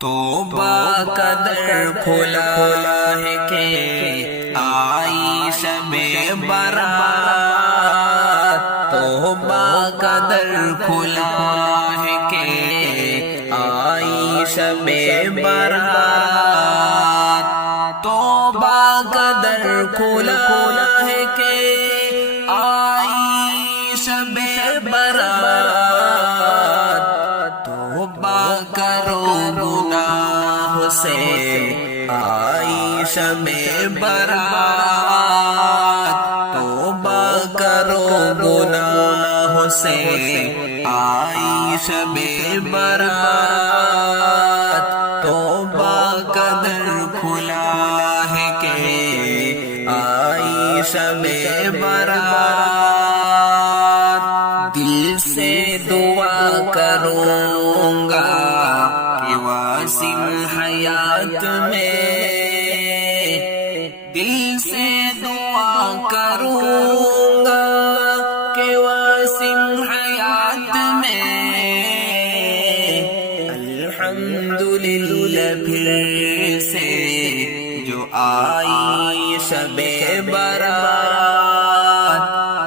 توبہ کا در کھلا ہے کہ آئی شب برات، توبہ کا در کھلا ہے کہ آئی شب برات، توبہ کا در کھلا ہے کہ آئی شب برات، توبہ کرو گناہ سے آئی شب برات، توبہ کرو گناہ سے آئی شب برات، توبہ کا در کھلا ہے کہ آئی شب برات، دل سے دعا کروں گا کہ واسم حیات میں، دل سے دعا کروں گا کہ واسم حیات میں، الحمدللہ پھر سے جو آئی شب برات،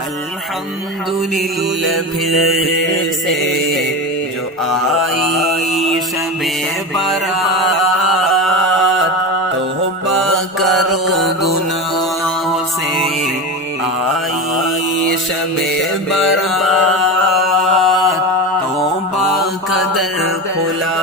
الحمدللہ پھر سے جو آئی شب برات، توبہ کرو گناہ سے آئی شب برات، توبہ کا در کھلا